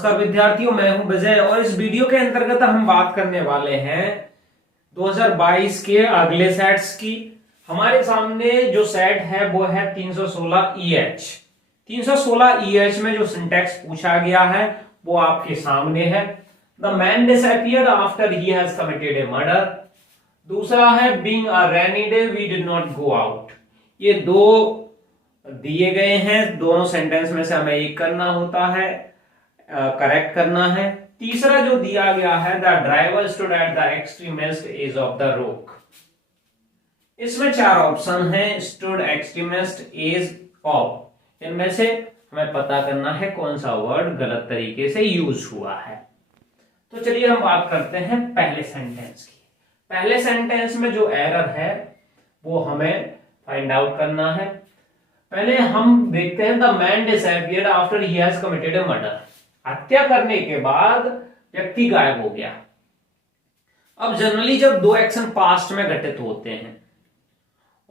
नमस्कार विद्यार्थियों, मैं हूं विजय और इस वीडियो के अंतर्गत हम बात करने वाले हैं 2022 के अगले सेट्स की। हमारे सामने जो सेट है वो है 316 EH। 316 EH में जो सिंटेक्स पूछा गया है वो आपके सामने है। The man disappeared after he has committed a murder. दूसरा है being a rainy day we did not go out. ये दो दिए गए हैं, दोनों सेंटेंस में से हमें एक करना होता है, करेक्ट करना है। तीसरा जो दिया गया है, the driver stood at the extremist edge of the rock. इसमें चार ऑप्शन हैं, स्टूड, एक्सट्रीमिस्ट, एज ऑफ। इनमें से हमें पता करना है कौन सा वर्ड गलत तरीके से यूज हुआ है। तो चलिए हम बात करते हैं पहले सेंटेंस की। पहले सेंटेंस में जो एरर है वो हमें फाइंड आउट करना है। पहले हम देखते हैं the man disappeared after he has committed a murder. हत्या करने के बाद व्यक्ति गायब हो गया। अब जनरली जब दो एक्शन पास्ट में घटित होते हैं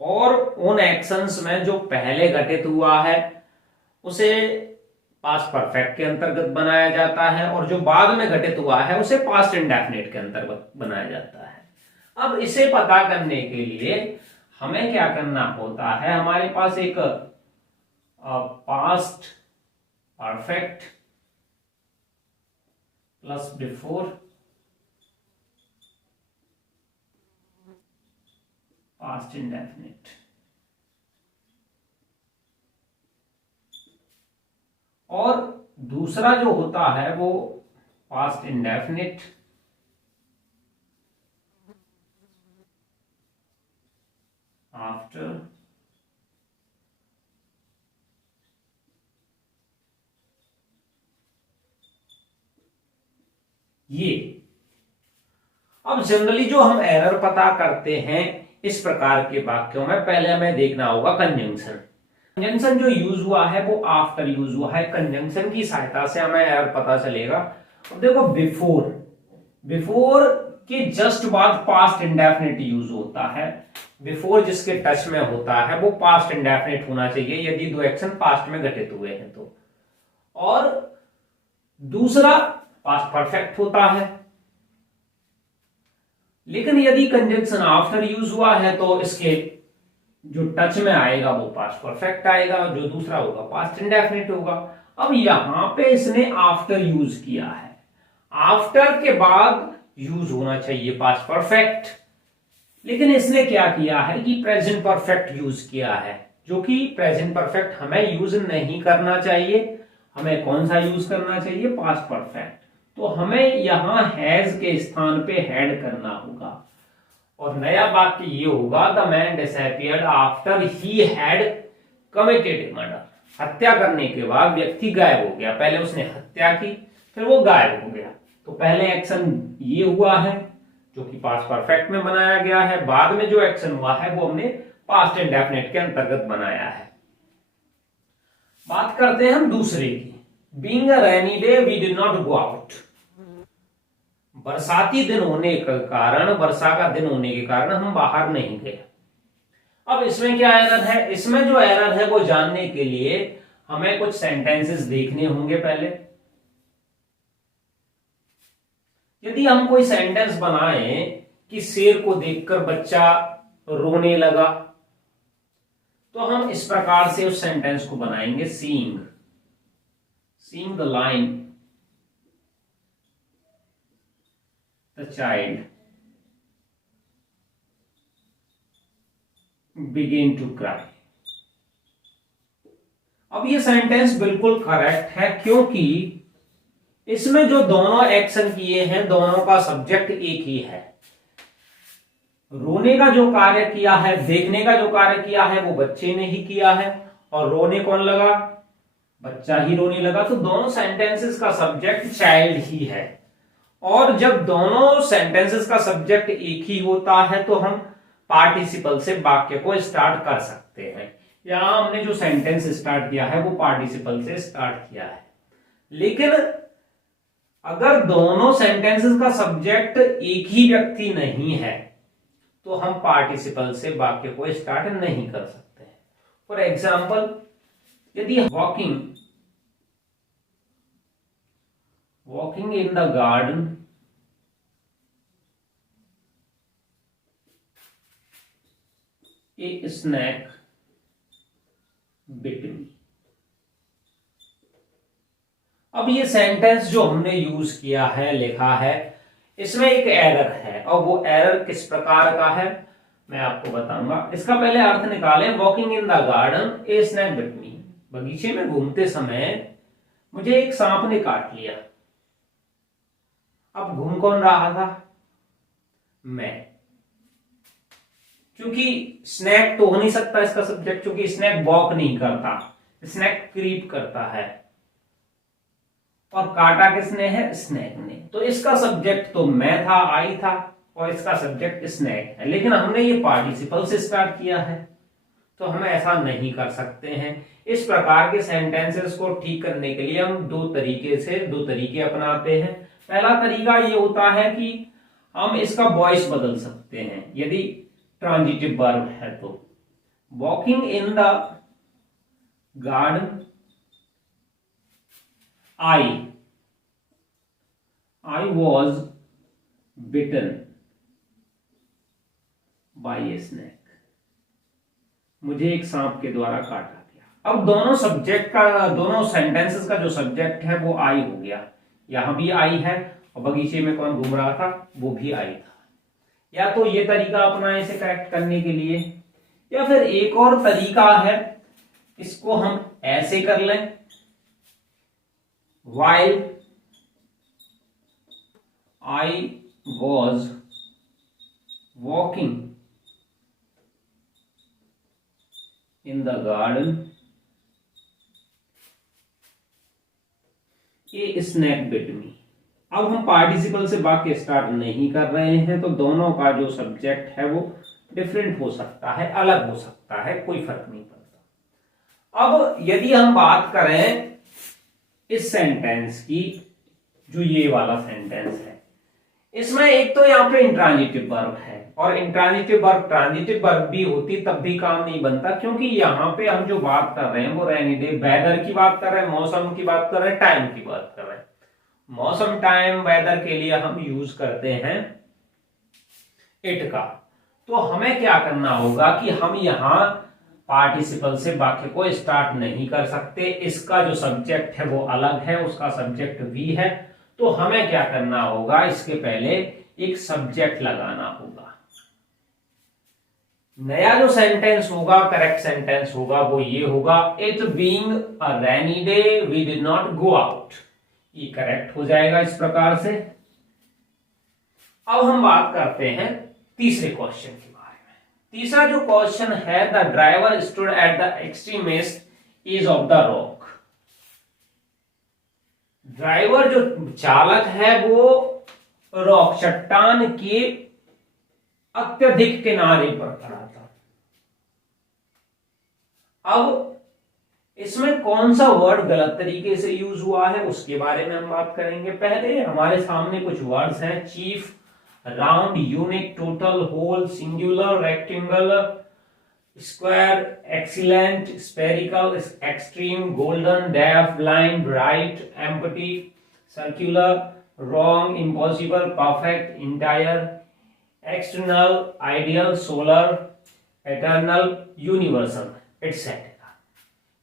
और उन एक्शंस में जो पहले घटित हुआ है उसे पास्ट परफेक्ट के अंतर्गत बनाया जाता है और जो बाद में घटित हुआ है उसे पास्ट इंडेफिनिट के अंतर्गत बनाया जाता है। अब इसे पता करने के लिए हमें क्या करना होता है, हमारे पास एक past perfect plus before past indefinite, और दूसरा जो होता है वो पास्ट इंडेफिनिट आफ्टर ये। अब जनरली जो हम एरर पता करते हैं इस प्रकार के वाक्यों में, पहले हमें देखना होगा कंजंक्शन। कंजंक्शन जो यूज हुआ है वो आफ्टर यूज हुआ है। कंजंक्शन की सहायता से हमें एरर पता चलेगा। अब देखो बिफोर, बिफोर के जस्ट बाद पास्ट इंडेफिनिट यूज होता है। बिफोर जिसके टच में होता है वो पास्ट इंडेफिनिट होना चाहिए यदि दो एक्शन पास्ट में घटित हुए हैं तो। और दूसरा पास्ट परफेक्ट होता है। लेकिन यदि कंजंक्शन आफ्टर यूज हुआ है तो इसके जो टच में आएगा वो पास्ट परफेक्ट आएगा और जो दूसरा होगा पास्ट इंडेफिनिट होगा। अब यहां पे इसने आफ्टर यूज किया है, आफ्टर के बाद यूज होना चाहिए पास्ट परफेक्ट, लेकिन इसने क्या किया है कि प्रेजेंट परफेक्ट यूज किया है, जो कि प्रेजेंट परफेक्ट हमें यूज नहीं करना चाहिए। हमें कौन सा यूज करना चाहिए, पास्ट परफेक्ट। तो हमें यहां हैज के स्थान पे हैड करना होगा और नया वाक्य ये होगा the man disappeared after he had committed murder. हत्या करने के बाद व्यक्ति गायब हो गया। पहले उसने हत्या की फिर वो गायब हो गया। तो पहले एक्शन ये हुआ है जो कि पास्ट परफेक्ट में बनाया गया है, बाद में जो एक्शन हुआ है वो हमने पास्ट इंडेफिनिट के अंतर्गत बनाया है। बात करते हैं हम दूसरे की। Being a rainy day we did not go out. बरसाती दिन होने के कारण, वर्षा का दिन होने के कारण हम बाहर नहीं गए। अब इसमें क्या एरर है, इसमें जो एरर है वो जानने के लिए हमें कुछ सेंटेंसेस देखने होंगे। पहले यदि हम कोई सेंटेंस बनाएं कि शेर को देखकर बच्चा रोने लगा, तो हम इस प्रकार से उस सेंटेंस को बनाएंगे, seeing the lion the child begin to cry. अब ये सेंटेंस बिल्कुल करेक्ट है क्योंकि इसमें जो दोनों एक्शन किए हैं दोनों का सब्जेक्ट एक ही है। रोने का जो कार्य किया है, देखने का जो कार्य किया है वो बच्चे ने ही किया है और रोने कौन लगा, बच्चा ही रोने लगा। तो दोनों सेंटेंसेस का सब्जेक्ट चाइल्ड ही है और जब दोनों सेंटेंसेस का सब्जेक्ट एक ही होता है तो हम पार्टिसिपल से वाक्य को स्टार्ट कर सकते हैं। यहां हमने जो सेंटेंस स्टार्ट किया है वो पार्टिसिपल से स्टार्ट किया है। लेकिन अगर दोनों सेंटेंसेस का सब्जेक्ट एक ही व्यक्ति नहीं है तो हम पार्टिसिपल से वाक्य को स्टार्ट नहीं कर सकते हैं। फॉर एग्जाम्पल, यदि walking walking in the garden a snake bit me. अब ये सेंटेंस जो हमने यूज किया है, लिखा है, इसमें एक एरर है, और वो एरर किस प्रकार का है मैं आपको बताऊंगा। इसका पहले अर्थ निकालें। Walking in the garden a snake bit me. बगीचे में घूमते समय मुझे एक सांप ने काट लिया। अब घूम कौन रहा था? मैं। क्योंकि स्नैक तो हो नहीं सकता इसका सब्जेक्ट, क्योंकि स्नैक वॉक नहीं करता, स्नैक क्रीप करता है। और काटा किसने है? स्नैक ने। तो इसका सब्जेक्ट तो मैं था, आई था, और इसका सब्जेक्ट स्नैक है। लेकिन हमने ये पार्टिसिपल से स्टार्ट किया है, तो हम ऐसा नहीं कर सकते हैं। इस प्रकार के सेंटेंसेस को ठीक करने के लिए हम दो तरीके अपनाते हैं। पहला तरीका ये होता है कि हम इसका वॉइस बदल सकते हैं। यदि ट्रांजिटिव वर्ब है तो walking in the garden I was bitten by a snake। मुझे एक सांप के द्वारा काटा गया। अब दोनों सेंटेंसेस का जो सब्जेक्ट है वो आई हो गया। यहां भी आई है, और बगीचे में कौन घूम रहा था? वो भी आई था। या तो ये तरीका अपना इसे करेक्ट करने के लिए, या फिर एक और तरीका है, इसको हम ऐसे कर लें। While I was walking in the garden, a snake bit me। अब हम पार्टिसिपल से वाक्य स्टार्ट नहीं कर रहे हैं, तो दोनों का जो सब्जेक्ट है वो डिफरेंट हो सकता है, अलग हो सकता है, कोई फर्क नहीं पड़ता। अब यदि हम बात करें इस सेंटेंस की, जो ये वाला सेंटेंस है, इसमें एक तो यहाँ पे इंट्रांजिटिव वर्ब है, और इंट्रांजिटिव वर्ब भी होती तब भी काम नहीं बनता, क्योंकि यहाँ पे हम जो बात कर रहे हैं वो रेनी डे, वेदर की बात कर रहे हैं, मौसम की बात कर रहे हैं, टाइम की बात कर रहे हैं। मौसम, टाइम, वेदर के लिए हम यूज करते हैं इट का। तो हमें क्या करना होगा कि हम यहाँ पार्टिसिपल से वाक्य को स्टार्ट नहीं कर सकते। इसका जो सब्जेक्ट है वो अलग है, उसका सब्जेक्ट भी है। तो हमें क्या करना होगा? इसके पहले एक सब्जेक्ट लगाना होगा। नया जो सेंटेंस होगा, करेक्ट सेंटेंस होगा, वो ये होगा, it being a rainy day we did not go out. ये करेक्ट हो जाएगा इस प्रकार से। अब हम बात करते हैं तीसरे क्वेश्चन की। तीसरा जो क्वेश्चन है, the driver stood at the extremist edge of the rock. Driver जो चालक है वो रॉक, चट्टान के अत्यधिक किनारे पर खड़ा था। अब इसमें कौन सा वर्ड गलत तरीके से यूज हुआ है उसके बारे में हम बात करेंगे। पहले हमारे सामने कुछ वर्ड्स हैं, chief, round, unique, total, whole, singular, rectangle, square, excellent, spherical, extreme, golden, deaf, blind, bright, empty, circular, wrong, impossible, perfect, entire, external, ideal, solar, eternal, universal, etcetera.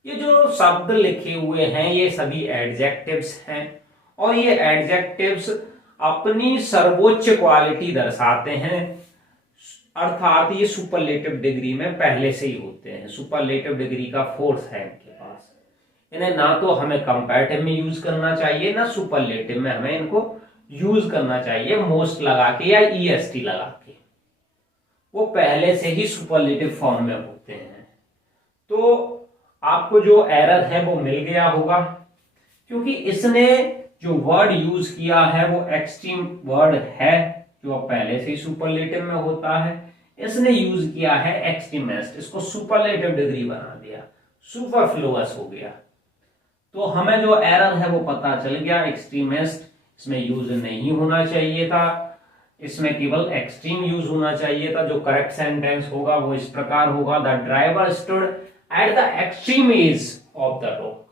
ये जो शब्द लिखे हुए हैं ये सभी एडजेक्टिव्स हैं, और ये एडजेक्टिव्स अपनी सर्वोच्च क्वालिटी दर्शाते हैं, अर्थात ये सुपरलेटिव डिग्री में पहले से ही होते हैं। सुपरलेटिव डिग्री का फोर्स है इनके पास। इन्हें ना तो हमें कंपैरेटिव में यूज करना चाहिए, ना सुपरलेटिव में हमें इनको यूज करना चाहिए मोस्ट लगा के या ईएसटी लगा के। वो पहले से ही सुपरलेटिव फॉर्म में होते हैं। तो आपको जो एरर है वो मिल गया होगा, क्योंकि इसने जो वर्ड यूज किया है वो एक्सट्रीम वर्ड है, जो पहले से ही सुपरलेटिव में होता है। इसने यूज किया है एक्सट्रीमिस्ट, इसको सुपरलेटिव डिग्री बना दिया, सुपरफ्लुअस हो गया। तो हमें जो एरर है वो पता चल गया, एक्सट्रीमिस्ट इसमें यूज नहीं होना चाहिए था, इसमें केवल एक्सट्रीम यूज होना चाहिए था। जो करेक्ट सेंटेंस होगा वो इस प्रकार होगा, the driver stood at the extreme edge of the rock.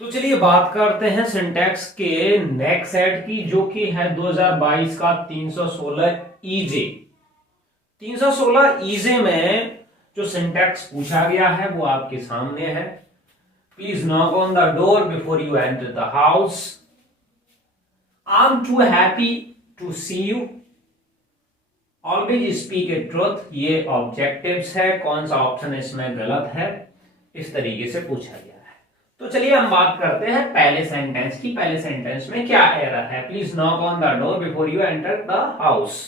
तो चलिए बात करते हैं सिंटैक्स के नेक्स्ट सेट की, जो कि है 2022 का 316 ईजे। 316 ईजे में जो सिंटैक्स पूछा गया है वो आपके सामने है। Please knock on the door before you enter the house. I am too happy to see you. Always speak a truth. ये ऑब्जेक्टिव्स है, कौन सा ऑप्शन इसमें गलत है, इस तरीके से पूछा गया है। तो चलिए हम बात करते हैं पहले सेंटेंस की। पहले सेंटेंस में क्या एरर है? Please knock on the door before you enter the house.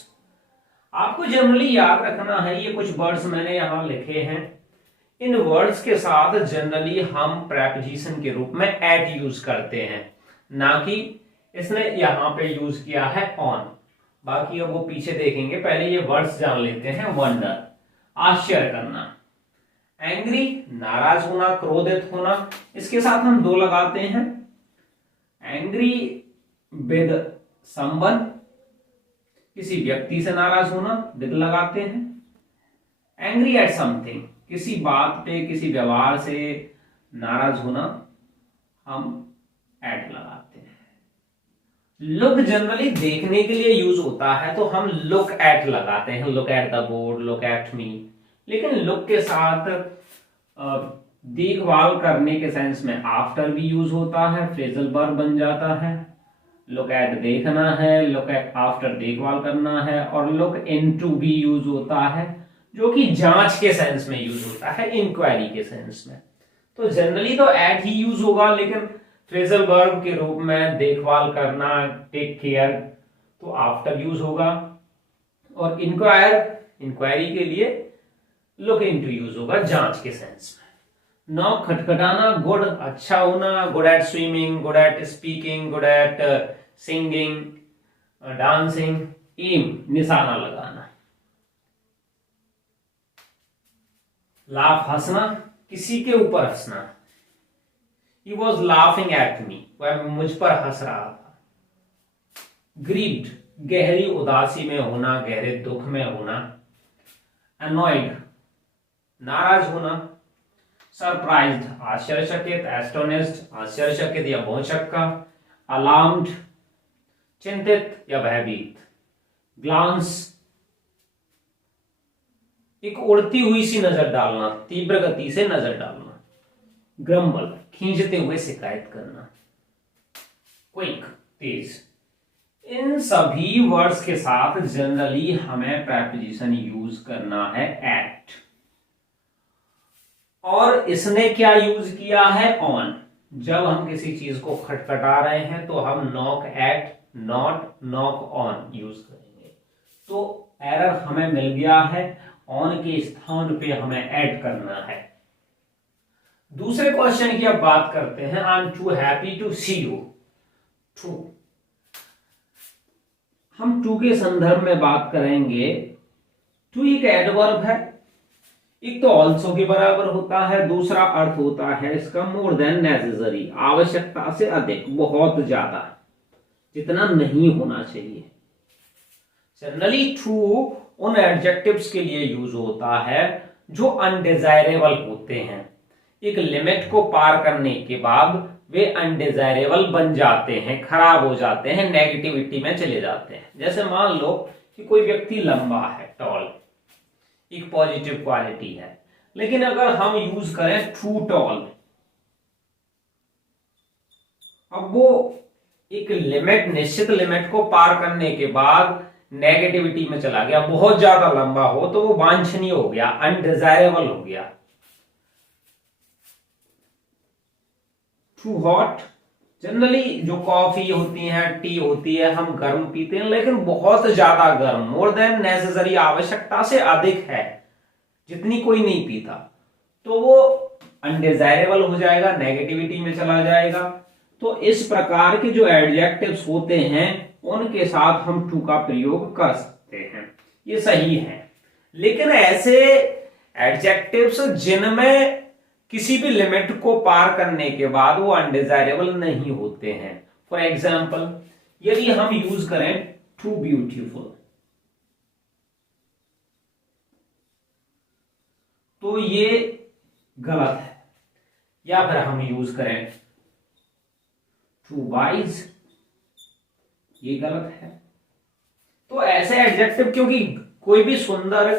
आपको जनरली याद रखना है, ये कुछ वर्ड्स मैंने यहां लिखे हैं। इन वर्ड्स के साथ जनरली हम प्रेपोजिशन के रूप में एट यूज करते हैं, ना कि इसने यहां पे यूज किया है ऑन। बाकी अब वो पीछे देखेंगे, पहले ये वर्ड्स जान लेते हैं। वंडर, आश्चर्य करना। एंग्री, नाराज होना, क्रोधित होना। इसके साथ हम दो लगाते हैं। एंग्री विद समवन, किसी व्यक्ति से नाराज होना, विद लगाते हैं। एंग्री एट समथिंग, किसी बात पे, किसी व्यवहार से नाराज होना, हम एट लगाते हैं। लुक जनरली देखने के लिए यूज होता है, तो हम लुक एट लगाते हैं। Look at the board, look at me. लेकिन लुक के साथ देखभाल करने के सेंस में आफ्टर भी यूज होता है, फ्रेजल वर्ब बन जाता है। लुक एट देखना है, लुक एट आफ्टर देखभाल करना है, और लुक इनटू भी यूज होता है, जो कि जांच के सेंस में यूज होता है, इंक्वायरी के सेंस में। तो जनरली तो एट ही यूज होगा, लेकिन फ्रेजल वर्ब के रूप में देखभाल करना, टेक केयर, तो आफ्टर यूज होगा। और इंक्वायरी के लिए लुक इनटू यूज होगा, जांच के सेंस में। नॉक, खटखटाना। गुड, अच्छा होना। Good at swimming, good at speaking, good at singing, dancing. Aim, निशाना लगाना। लाफ, हंसना, किसी के ऊपर हंसना। He was laughing at me, वह मुझ पर हंस रहा था। ग्रीव्ड, गहरी उदासी में होना, गहरे दुख में होना। Annoyed, नाराज होना। सरप्राइज्ड, आश्चर्यचकित। एस्टोनिश्ड, आश्चर्यचकित या भौचक्का। अलार्म्ड, चिंतित या भयभीत। ग्लांस, एक उड़ती हुई सी नजर डालना, तीव्र गति से नजर डालना। ग्रम्बल, खींचते हुए शिकायत करना। क्विक, तेज। इन सभी वर्ड्स के साथ जनरली हमें प्रेपोजिशन यूज करना है एट, और इसने क्या यूज किया है? ऑन। जब हम किसी चीज को खटखटा रहे हैं तो हम knock eight, not knock on use करेंगे। तो एरर हमें मिल गया है, ऑन के स्थान पे हमें ऐड करना है। दूसरे क्वेश्चन की अब बात करते हैं। I am too happy to see you. Too, हम टू के संदर्भ में बात करेंगे। टू एक एडवर्ब है, एक तो ऑल्सो के बराबर होता है, दूसरा अर्थ होता है इसका मोर देन नेसेसरी, आवश्यकता से अधिक, बहुत ज्यादा, जितना नहीं होना चाहिए। जनरली टू उन एडजेक्टिव्स के लिए यूज होता है जो अनडिजायरेबल होते हैं। एक लिमिट को पार करने के बाद वे अनडिजायरेबल बन जाते हैं, खराब हो जाते हैं, नेगेटिविटी में चले जाते हैं। जैसे मान लो कि कोई व्यक्ति लंबा है, टॉल, एक पॉजिटिव क्वालिटी है, लेकिन अगर हम यूज करें टू टॉल, अब वो एक लिमिट, निश्चित लिमिट को पार करने के बाद नेगेटिविटी में चला गया, बहुत ज्यादा लंबा हो तो वो वांछनीय हो गया, अनडिजायरेबल हो गया। टू हॉट, जनरली जो कॉफी होती है, टी होती है, हम गर्म पीते हैं, लेकिन बहुत ज्यादा गर्म, मोर देन नेसेसरी, आवश्यकता से अधिक है, जितनी कोई नहीं पीता, तो वो अनडिजायरेबल हो जाएगा, नेगेटिविटी में चला जाएगा। तो इस प्रकार के जो एडजेक्टिव्स होते हैं उनके साथ हम टू का प्रयोग कर सकते हैं, ये सही है। लेकिन ऐसे एडजेक्टिव्स जिनमें किसी भी लिमिट को पार करने के बाद वो अनडिजायरेबल नहीं होते हैं, फॉर एग्जाम्पल यदि हम यूज करें टू ब्यूटीफुल, तो ये गलत है। या फिर हम यूज करें टू वाइज, ये गलत है। तो ऐसे एडजेक्टिव, क्योंकि कोई भी सुंदर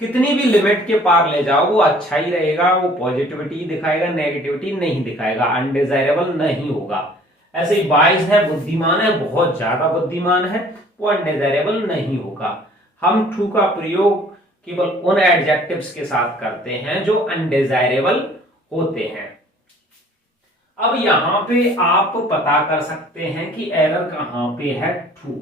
कितनी भी लिमिट के पार ले जाओ वो अच्छा ही रहेगा, वो पॉजिटिविटी दिखाएगा, नेगेटिविटी नहीं दिखाएगा, अनडिजायरेबल नहीं होगा। ऐसे ही वाइज है, बुद्धिमान है, बहुत ज्यादा बुद्धिमान है, वो अनडिजायरेबल नहीं होगा। हम टू का प्रयोग केवल उन एडजेक्टिव्स के साथ करते हैं जो अनडिजायरेबल होते हैं। अब यहां पे आप पता कर सकते हैं कि एरर कहां पे है, टू।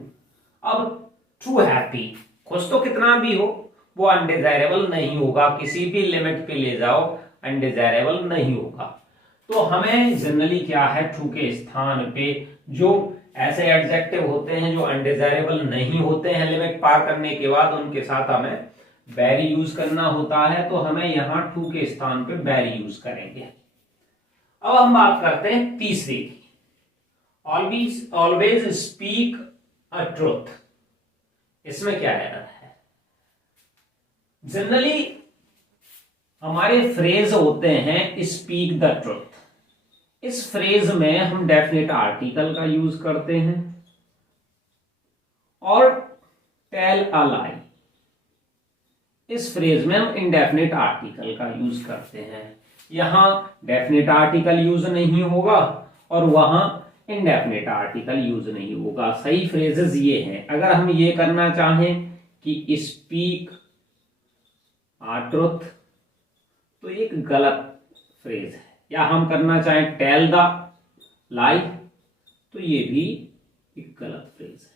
अब टू हैप्पी, खुश तो कितना भी हो वो अनडिजायरेबल नहीं होगा, किसी भी लिमिट पे ले जाओ अनडिजायरेबल नहीं होगा। तो हमें जनरली क्या है, टू के स्थान पे जो ऐसे एडजेक्टिव होते हैं जो अनडिजायरेबल नहीं होते हैं लिमिट पार करने के बाद, उनके साथ हमें वेरी यूज करना होता है। तो हमें यहां टू के स्थान पे वेरी यूज करेंगे। अब हम बात करते हैं तीसरी की, ऑलवेज स्पीक अ ट्रुथ। इसमें क्या एरर है? जनरली हमारे फ्रेज होते हैं स्पीक द ट्रुथ। इस फ्रेज में हम डेफिनेट आर्टिकल का यूज करते हैं और टेल अ लाई, इस फ्रेज में हम इंडेफिनिट आर्टिकल का यूज करते हैं। यहां डेफिनेट आर्टिकल यूज नहीं होगा और वहां इंडेफिनिट आर्टिकल यूज नहीं होगा। सही फ्रेजेस ये हैं। अगर हम ये करना चाहें कि स्पीक आ ट्रुथ, तो एक गलत फ्रेज है, या हम करना चाहें टेल द लाई, तो ये भी एक गलत फ्रेज है।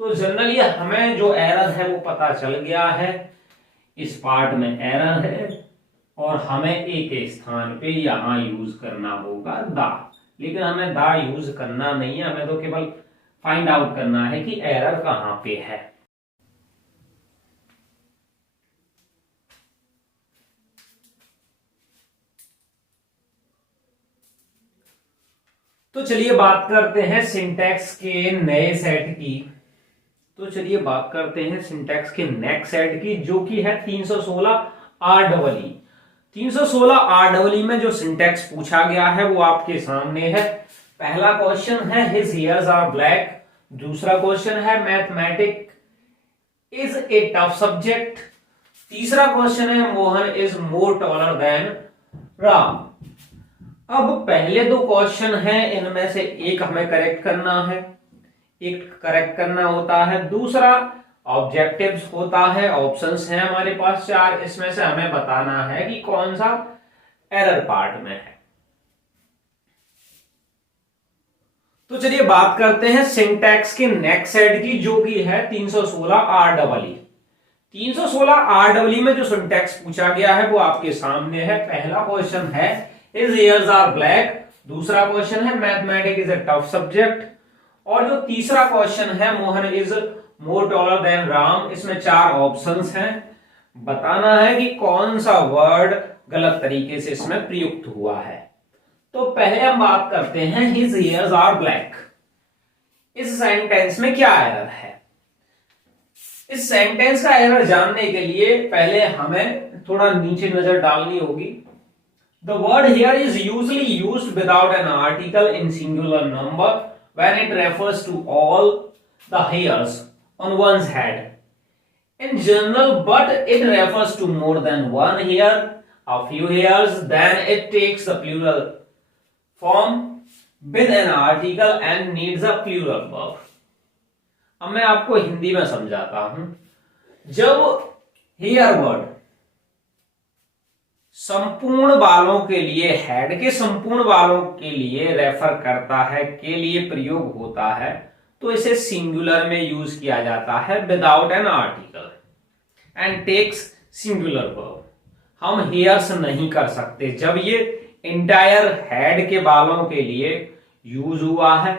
तो जनरली हमें जो एरर है वो पता चल गया है, इस पार्ट में एरर है और हमें एक स्थान पे यहां यूज करना होगा द। लेकिन हमें द यूज करना नहीं है, हमें तो केवल फाइंड आउट करना है कि एरर कहां पे है। तो चलिए बात करते हैं सिंटैक्स के नए सेट की। तो चलिए बात करते हैं सिंटैक्स के नेक्स्ट सेट की, जो कि है 316 REE। 316 REE में जो सिंटैक्स पूछा गया है वो आपके सामने है। पहला क्वेश्चन है हिज हेयर्स आर ब्लैक। दूसरा क्वेश्चन है mathematic is a tough subject. तीसरा क्वेश्चन है Mohan is more taller than Ram. अब पहले दो क्वेश्चन हैं, इनमें से एक हमें करेक्ट करना है, एक करेक्ट करना होता है, दूसरा ऑब्जेक्टिव्स होता है। ऑप्शंस हैं हमारे पास 4, इसमें से हमें बताना है कि कौन सा एरर पार्ट में है। तो चलिए बात करते हैं सिंटैक्स के नेक्स्ट सेट की, जो कि है 316 REE। 316 REE में जो सिंटैक्स पूछा गया है वो आपके सामने है। पहला क्वेश्चन है हिज हेयर्स आर ब्लैक। दूसरा क्वेश्चन है mathematics is a tough subject. और जो तीसरा क्वेश्चन है Mohan is more taller than Ram. इसमें 4 ऑप्शंस हैं, बताना है कि कौन सा वर्ड गलत तरीके से इसमें प्रयुक्त हुआ है। तो पहले हम बात करते हैं हिज हेयर्स आर ब्लैक। इस सेंटेंस में क्या एरर है? इस सेंटेंस का एरर जानने के लिए पहले हमें थोड़ा नीचे नजर डालनी होगी। The word here is usually used without an article in singular number when it refers to all the hairs on one's head in general, but it refers to more than one hair, a few hairs, then it takes the plural form with an article and needs a plural verb. अब मैं आपको हिंदी में समझाता हूं। जब hair word संपूर्ण बालों के लिए, हेड के संपूर्ण बालों के लिए रेफर करता है, के लिए प्रयोग होता है, तो इसे सिंगुलर में यूज किया जाता है without an article and takes singular verb. हम हेयर्स नहीं कर सकते जब ये इंटायर हेड के बालों के लिए यूज हुआ है।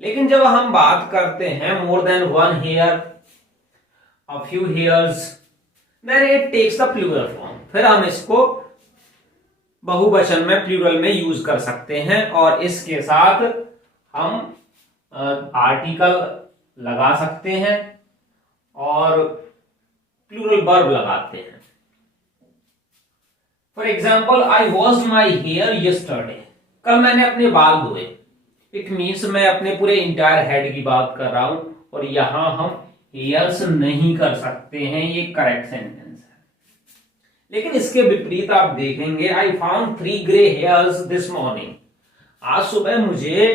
लेकिन जब हम बात करते हैं more than one hair, a few hairs, then it takes the plural form. फिर हम इसको बहुवचन में, प्लूरल में यूज कर सकते हैं और इसके साथ हम आर्टिकल लगा सकते हैं और प्लूरल वर्ब लगाते हैं। For example, I washed my hair yesterday. कल मैंने अपने बाल धोए। इट मीन्स मैं अपने पूरे इंटायर हेड की बात कर रहा हूं और यहां हम हेयर्स नहीं कर सकते हैं, ये करेक्ट सेंटेंस है। लेकिन इसके विपरीत आप देखेंगे, I found 3 grey hairs this morning. आज सुबह मुझे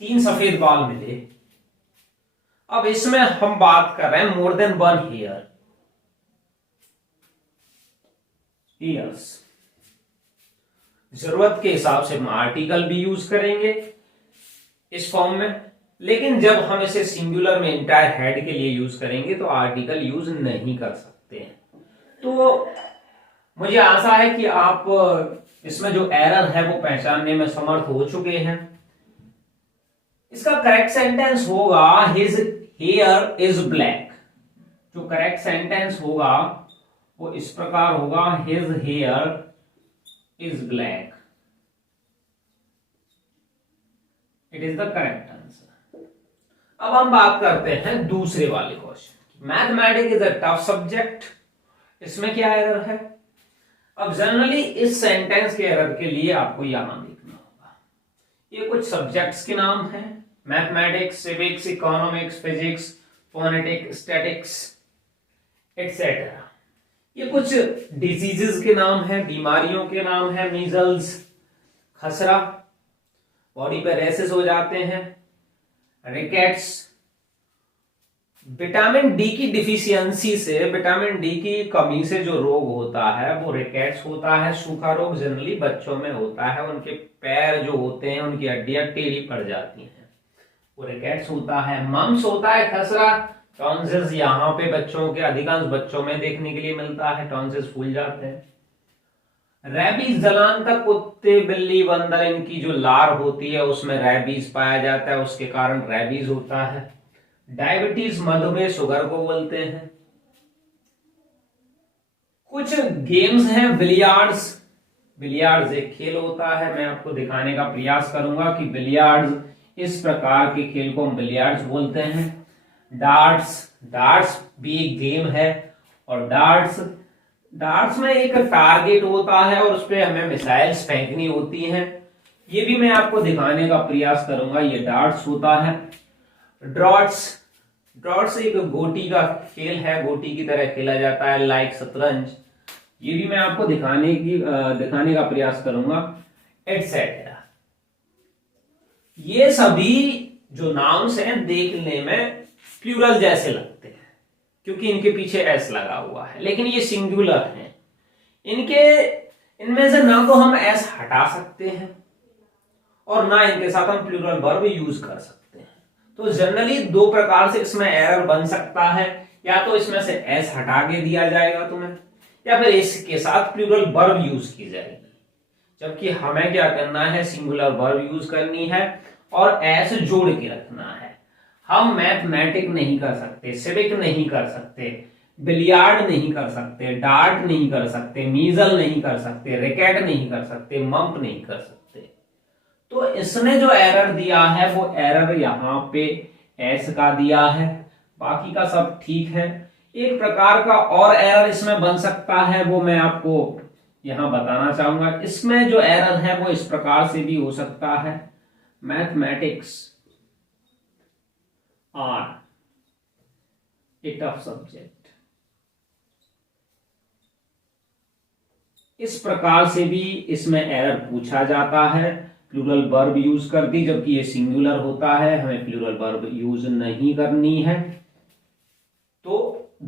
3 सफेद बाल मिले। अब इसमें हम बात कर रहे हैं मोर देन 1 हेयर्स। जरूरत के हिसाब से हम आर्टिकल भी यूज करेंगे इस फॉर्म में, लेकिन जब हम इसे सिंगुलर में इंटायर हेड के लिए यूज करेंगे तो आर्टिकल यूज नहीं कर सकते हैं। तो मुझे आशा है कि आप इसमें जो एरर है वो पहचानने में समर्थ हो चुके हैं। इसका करेक्ट सेंटेंस होगा हिज हेयर इज ब्लैक। जो करेक्ट सेंटेंस होगा वो इस प्रकार होगा, his here is black. It is the correct answer. अब हम बात करते हैं दूसरे वाले क्वेश्चन की। Mathematics is a tough subject. इसमें क्या एरर है? अब जनरली इस सेंटेंस के एरर के लिए आपको यहां देखना होगा, ये कुछ सब्जेक्ट्स के नाम हैं, mathematics, civics, economics, physics, phonetics, statics etcetera. ये कुछ डिजीजेस के नाम हैं, बीमारियों के नाम हैं, मीजल्स, खसरा, बॉडी पे रैसेस हो जाते हैं, रिकेट्स। विटामिन डी की डिफिशियंसी से, विटामिन डी की कमी से जो रोग होता है वो रिकेट्स होता है। सूखा रोग जनरली बच्चों में होता है, उनके पैर जो होते हैं उनकी हड्डियां टेढ़ी पड़ जाती हैं, वो रिकेट्स होता है। मम्स होता है खसरा, टॉन्सिल्स यहाँ पे बच्चों के, अधिकांश बच्चों में देखने के लिए मिलता है, टॉन्सिल्स फूल जाते हैं। रैबीज, जलांतक, कुत्ते, बिल्ली, बंदर, इनकी जो लार होती है उसमें रैबीज पाया जाता है, उसके कारण रैबीज होता है। डायबिटीज, मधुमेह, शुगर को बोलते हैं। कुछ गेम्स हैं, बिलियार्ड्स। बिलियार्ड्स एक खेल होता है, मैं आपको दिखाने का प्रयास करूंगा कि बिलियार्ड्स, इस प्रकार के खेल को हम बिलियार्ड्स बोलते हैं। डार्ट्स, डार्ट्स भी एक गेम है, और डार्ट्स में एक टारगेट होता है और उस पर हमें मिसाइल्स फेंकनी होती हैं, ये भी मैं आपको दिखाने का प्रयास करूंगा। ये डार्ट्स होता है। ड्रॉट्स एक गोटी का खेल है, गोटी की तरह खेला जाता है, लाइक शतरंज, ये भी मैं आपको दिखाने का प्रयास करूंगा, एटसेट्रा। ये सभी जो नाउन्स हैं देखने में प्लूरल जैसे लगते हैं क्योंकि इनके पीछे एस लगा हुआ है, लेकिन ये सिंगुलर हैं। इनमें से ना तो हम एस हटा सकते हैं और ना इनके साथ हम प्लूरल वर्ब यूज कर सकते हैं। तो जनरली 2 प्रकार से इसमें एरर बन सकता है, या तो इसमें से एस हटा के दिया जाएगा तुम्हें, या फिर इसके साथ प्लूरल वर्ब यूज की जाएगी, जबकि हमें क्या करना है, सिंगुलर वर्ब यूज करनी है और एस जोड़ के रखना है। हम मैथमेटिक नहीं कर सकते, सिविक नहीं कर सकते, बिलियार्ड नहीं कर सकते, डार्ट नहीं कर सकते, मीजल नहीं कर सकते, रिकेट नहीं कर सकते, मम्प नहीं कर सकते। तो इसने जो एरर दिया है वो एरर यहां पे एस का दिया है, बाकी का सब ठीक है। एक प्रकार का और एरर इसमें बन सकता है, वो मैं आपको यहां बताना चाहूंगा। इसमें जो एरर है वो इस प्रकार से भी हो सकता है, mathematics are a tough subject, इस प्रकार से भी इसमें एरर पूछा जाता है। प्लूरल वर्ब यूज कर दी, जबकि ये सिंगुलर होता है, हमें प्लूरल वर्ब यूज नहीं करनी है। तो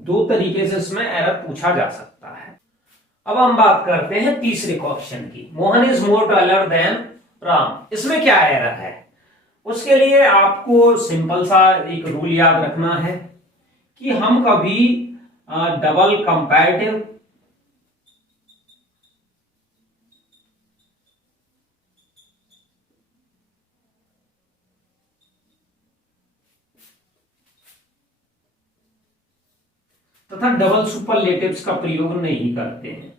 2 तरीके से इसमें एरर पूछा जा सकता है। अब हम बात करते हैं तीसरे क्वेश्चन की। Mohan is more taller than Ram. इसमें क्या एरर है? उसके लिए आपको सिंपल सा एक रूल याद रखना है कि हम कभी डबल कंपैरेटिव तथा डबल सुपरलेटिव्स का प्रयोग नहीं करते हैं।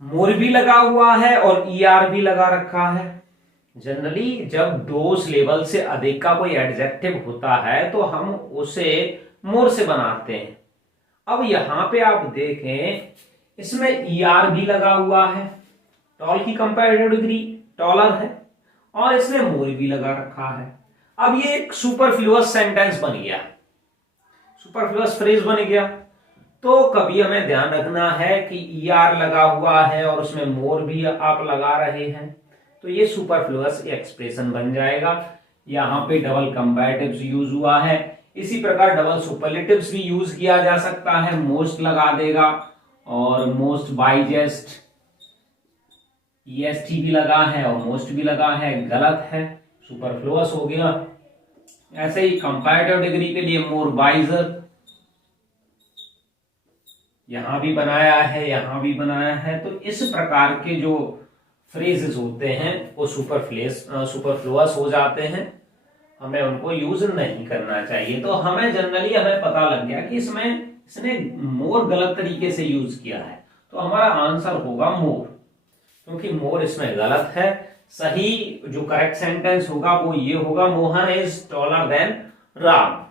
मोर भी लगा हुआ है और ईआर भी लगा रखा है, जनरली जब दो सिलेबल से अधिक का कोई एडजेक्टिव होता है तो हम उसे मोर से बनाते हैं। अब यहां पे आप देखें, इसमें ER भी लगा हुआ है, टॉल की कंपैरेटिव डिग्री टॉलर है, और इसमें मोर भी लगा रखा है। अब ये एक सुपरफ्लुअस सेंटेंस बन गया, सुपरफ्लुअस फ्रेज बन गया। तो कभी हमें ध्यान रखना है कि ER लगा हुआ है और उसमें मोर भी आप लगा रहे हैं, तो ये सुपरफ्लुअस एक्सप्रेशन बन जाएगा। यहां पे डबल कंपैरेटिव्स यूज हुआ है। इसी प्रकार डबल सुपरलेटिव्स भी यूज किया जा सकता है, मोस्ट लगा देगा और मोस्ट बाइजेस्ट, EST भी लगा है और मोस्ट भी लगा है, गलत है, सुपरफ्लुअस हो गया। ऐसे ही कंपैरेटिव डिग्री के लिए मोर बाइजर, यहां भी बनाया है, यहां भी बनाया है। तो इस प्रकार के जो फ्रेजेस होते हैं वो सुपरफ्लुअस हो जाते हैं, हमें उनको यूज नहीं करना चाहिए। तो हमें जनरली पता लग गया कि इसने मोर गलत तरीके से यूज किया है, तो हमारा आंसर होगा मोर, क्योंकि मोर इसमें गलत है। सही जो करेक्ट सेंटेंस होगा वो ये होगा, Mohan is taller than Ram.